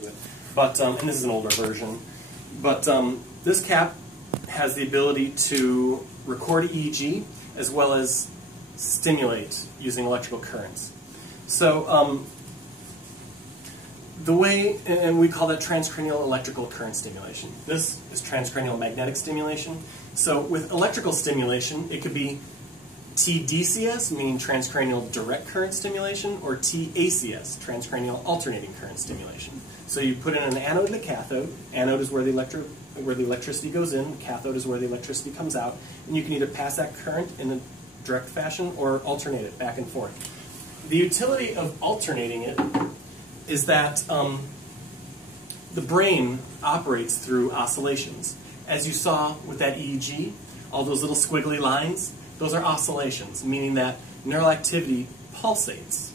to it. But, and this is an older version. But this cap has the ability to record EEG as well as stimulate using electrical currents. So the way, and we call that transcranial electrical current stimulation. This is transcranial magnetic stimulation. So with electrical stimulation, it could be TDCS, meaning transcranial direct current stimulation, or TACS, transcranial alternating current stimulation. So you put in an anode and a cathode. Anode is where the electricity goes in, cathode is where the electricity comes out, and you can either pass that current in a direct fashion or alternate it back and forth. The utility of alternating it is that the brain operates through oscillations. As you saw with that EEG, all those little squiggly lines, those are oscillations, meaning that neural activity pulsates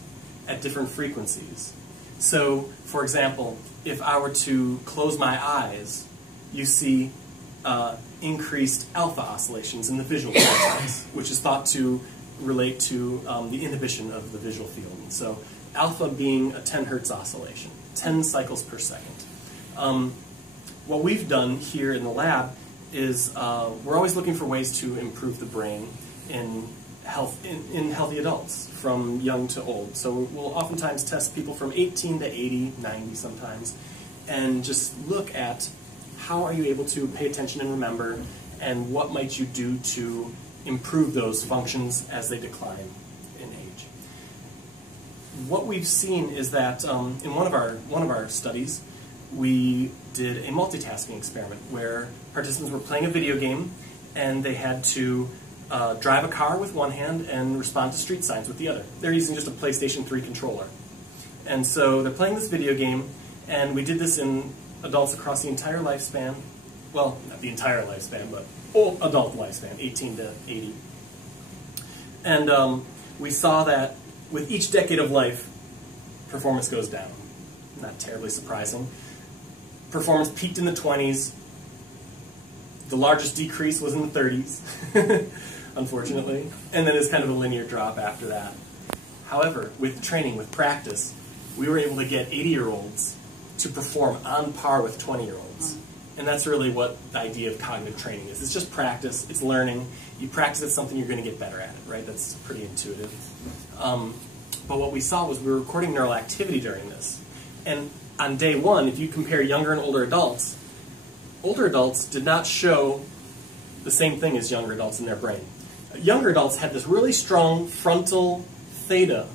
at different frequencies. So, for example, if I were to close my eyes, you see increased alpha oscillations in the visual cortex, which is thought to relate to the inhibition of the visual field. So alpha being a 10 hertz oscillation, 10 cycles per second. What we've done here in the lab is we're always looking for ways to improve the brain in healthy adults, from young to old. So we'll oftentimes test people from 18 to 80, 90 sometimes, and just look at how are you able to pay attention and remember, and what might you do to improve those functions as they decline in age. What we've seen is that in one of our studies, we did a multitasking experiment where participants were playing a video game and they had to drive a car with one hand and respond to street signs with the other. They're using just a PlayStation 3 controller. And so they're playing this video game, and we did this in adults across the entire lifespan. Well, not the entire lifespan, but adult lifespan, 18 to 80. And we saw that with each decade of life, performance goes down. Not terribly surprising. Performance peaked in the 20s. The largest decrease was in the 30s, unfortunately. And then it's kind of a linear drop after that. However, with training, with practice, we were able to get 80-year-olds to perform on par with 20-year-olds. And that's really what the idea of cognitive training is. It's just practice, it's learning. You practice at something, you're going to get better at it, right? That's pretty intuitive. But what we saw was we were recording neural activity during this. And on day one, if you compare younger and older adults did not show the same thing as younger adults in their brain. Younger adults had this really strong frontal theta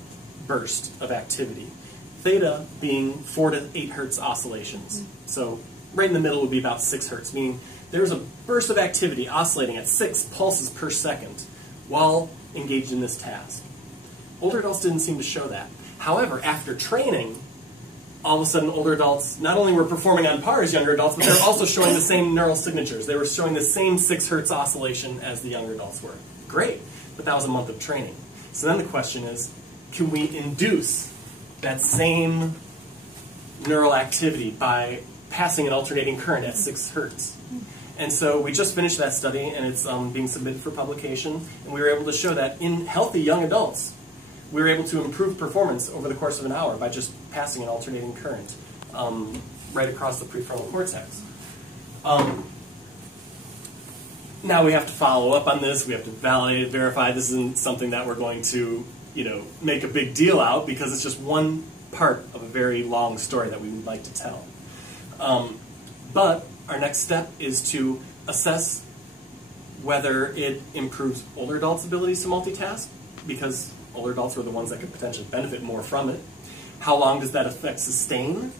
burst of activity. Theta being 4 to 8 hertz oscillations. So right in the middle would be about 6 hertz, meaning there's a burst of activity oscillating at 6 pulses per second while engaged in this task. Older adults didn't seem to show that. However, after training, all of a sudden older adults not only were performing on par as younger adults, but they were also showing the same neural signatures. They were showing the same 6 hertz oscillation as the younger adults were. Great, but that was a month of training. So then the question is, can we induce that same neural activity by passing an alternating current at 6 hertz? And so we just finished that study, and it's being submitted for publication, and we were able to show that in healthy young adults, we were able to improve performance over the course of an hour by just passing an alternating current right across the prefrontal cortex. Now we have to follow up on this. We have to validate it, verify. This isn't something that we're going to, make a big deal out, because it's just one part of a very long story that we would like to tell. But our next step is to assess whether it improves older adults' abilities to multitask, because older adults are the ones that could potentially benefit more from it. How long does that effect sustain?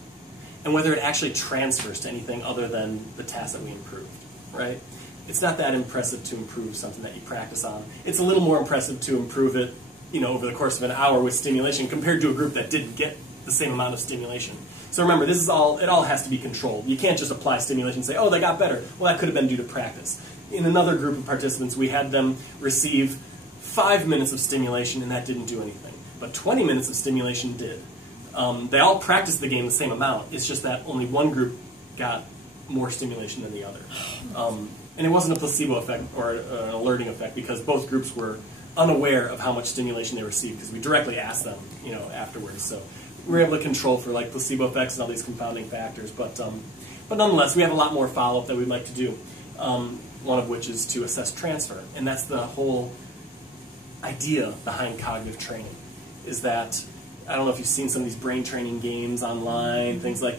And whether it actually transfers to anything other than the task that we improved, right? It's not that impressive to improve something that you practice on. It's a little more impressive to improve it, over the course of an hour with stimulation compared to a group that didn't get the same amount of stimulation. So remember, it all has to be controlled. You can't just apply stimulation and say, oh, they got better. Well, that could have been due to practice. In another group of participants, we had them receive 5 minutes of stimulation, and that didn't do anything. But 20 minutes of stimulation did. They all practiced the game the same amount. It's just that only one group got more stimulation than the other. And it wasn't a placebo effect or an alerting effect, because both groups were unaware of how much stimulation they received, because we directly asked them, afterwards. So we're able to control for like placebo effects and all these confounding factors. But nonetheless, we have a lot more follow-up that we'd like to do. One of which is to assess transfer, and that's the whole idea behind cognitive training. Is that I don't know if you've seen some of these brain training games online, things like that.